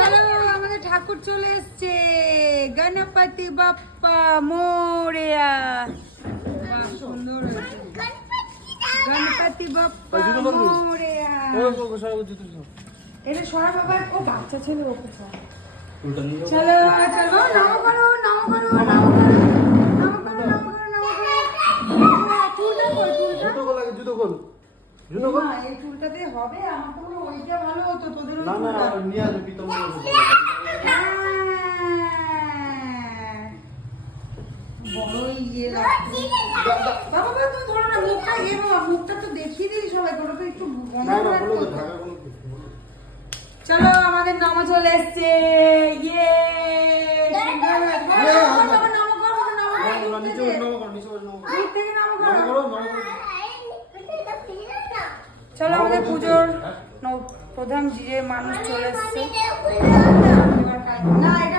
চলো আমাদের ঠাকুর চলে এসছে, গণপতি বাপ্পা মোরেয়া। বাহ, সুন্দর হয়েছে। গণপতি বাপ্পা মোরেয়া। এটা সরা বাবা, ও বাচ্চা ছেলে, ওকে সরা। চলো চলো, নাও করো নাও করো নাও করো নাও করো নাও করো নাও করো। চুলটা কই, চুলটা জুতো খোল। জুতো খোল। না, এই চুলটাতে হবে? আমার তো মনে হয় ওইটা ভালো হতো, তোদের ওই না না চুলটা। নিয়ে আসবি পিতম হ্যাঁ। বড়ই ইয়ে লাগছে। বাবা বাবা, তুমি ধরো না মুখটা, এ বাবা মুখটা তো দেখিয়ে দিই সবাই, ওটা তো একটু না না বন্ধ বলো রাখো। ঢাকা কোনো কিছু। চলো আমাদের নামা চলে এসছে, ইয়ে সুন্দর হয়েছে। বাবা, নামা করো, বাবা, নামা করো, না দূর নিচে থেকে। নাও করো নিচে নাও করো। দূর থেকে নামা নাও করো। করো নাও করো। চলো আমাদের পুজোর প্রধান যে মানুষ চলে এসছে।